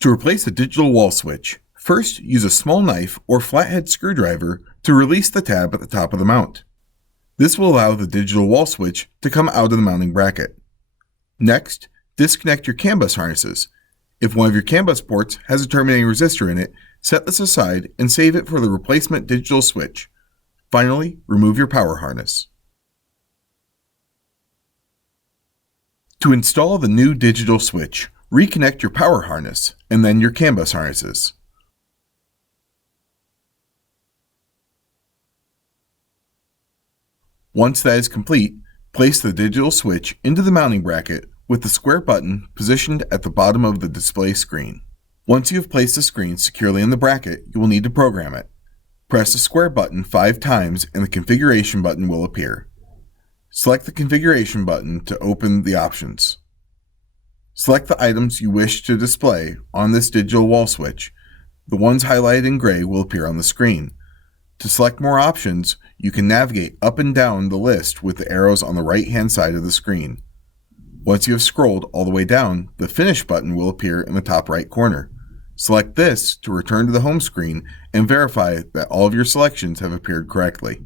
To replace the digital wall switch, first use a small knife or flathead screwdriver to release the tab at the top of the mount. This will allow the digital wall switch to come out of the mounting bracket. Next, disconnect your CAN bus harnesses. If one of your CAN bus ports has a terminating resistor in it, set this aside and save it for the replacement digital switch. Finally, remove your power harness. To install the new digital switch, reconnect your power harness and then your CAN bus harnesses. Once that is complete, place the digital switch into the mounting bracket with the square button positioned at the bottom of the display screen. Once you have placed the screen securely in the bracket, you will need to program it. Press the square button 5 times and the configuration button will appear. Select the configuration button to open the options. Select the items you wish to display on this digital wall switch. The ones highlighted in gray will appear on the screen. To select more options, you can navigate up and down the list with the arrows on the right-hand side of the screen. Once you have scrolled all the way down, the Finish button will appear in the top right corner. Select this to return to the home screen and verify that all of your selections have appeared correctly.